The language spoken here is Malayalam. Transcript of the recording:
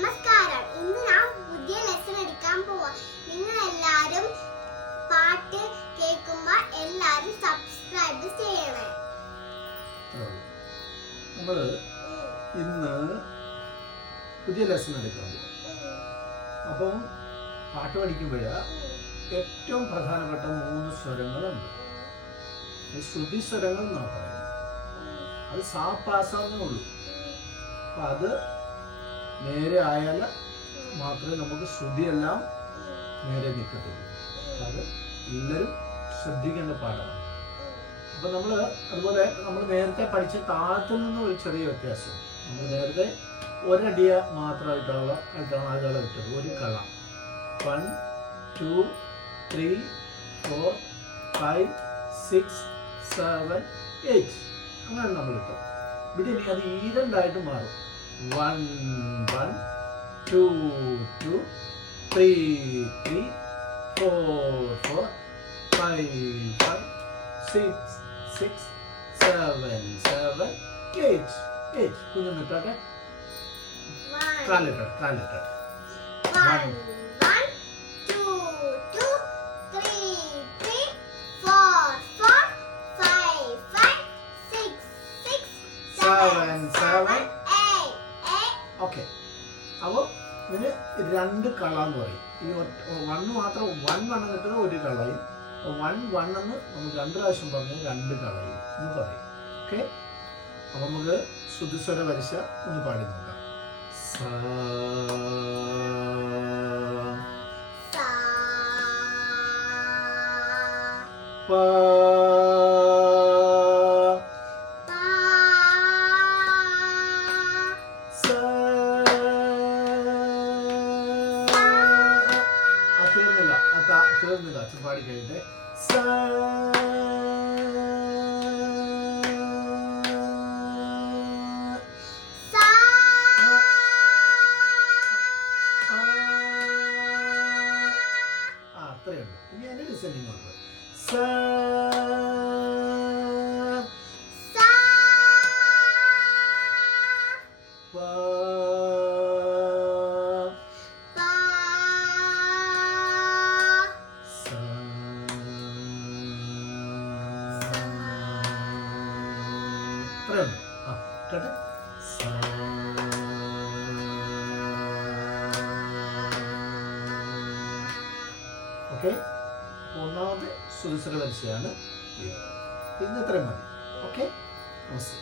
നമസ്കാരം. ഇന്ന് ഞാൻ പുതിയ ലെസൺ എടുക്കാൻ പോവാ. നിങ്ങൾ എല്ലാരും പാട്ട് കേൾക്കുമ്പോ എല്ലാരും സബ്സ്ക്രൈബ് ചെയ്യണേ. നമ്മള് ഇന്ന് പുതിയ ലെസൺ എടുക്കാൻ പോവാം. അപ്പം പാട്ട് പഠിക്കുമ്പോഴ ഏറ്റവും പ്രധാനപ്പെട്ട 3 സ്വരങ്ങളുണ്ട്. ശ്രുതി സ്വരങ്ങൾ എന്നാണ് പറയുന്നത്. അത് സാ പാസാന്നേ ഉള്ളൂ. അപ്പം അത് നേരെ ആയാൽ മാത്രമേ നമുക്ക് ശ്രുതിയെല്ലാം നേരെ നിൽക്കത്തുള്ളൂ. അത് എല്ലാവരും ശ്രദ്ധിക്കേണ്ട പാഠമാണ്. അപ്പം അതുപോലെ നമ്മൾ നേരത്തെ പഠിച്ച താളത്തിൽ നിന്ന് ഒരു ചെറിയ വ്യത്യാസം. നമ്മൾ നേരത്തെ ഒരടിയ മാത്രമായിട്ടാണ് ആളുകളെ വിട്ടത്. ഒരു കള 1 2 3 4 5 6 7 8 അങ്ങനെ നമ്മൾ ഇട്ടു. ഇവിടെ ഇനി അത് ഈരണ്ടായിട്ട് മാറും. 1 1 2 2 3 3 4 4 5 5 6 6 7 7 8 8 കുഞ്ഞു നിൽക്കട്ടെ. കാലിട്ടെ 1 1 2 2 3 3 4 4 5 5 6 6 7 7 8 8. ഓക്കെ. അപ്പോൾ ഇതിന് 2 കള എന്ന് പറയും. ഈ 1 മാത്രം 1 1 കിട്ടുന്ന ഒരു കളയും 1 1 എന്ന് നമ്മൾ 2 പ്രാവശ്യം പറഞ്ഞ് 2 കളയും എന്ന് പറയും. ഓക്കെ. അപ്പം നമുക്ക് ശ്രുതിസ്വര വരിശ ഒന്ന് പാടി നോക്കാം. സാ പ തീർന്നില്ല. അച്ഛൻ പാടി കഴിഞ്ഞിട്ട് അത്രയുണ്ട്. ഇനി അതിന്റെ ഡിസൈനിങ് ഉണ്ട്. അത്രയുണ്ട്. കേട്ടെ. ഓക്കെ. ഒന്നാമത്തെ ശ്രുതിസ്വര വരിശയാണ്. ഇന്ന് ഇത്രയും മതി. ഓക്കെ. നമസ്തേ.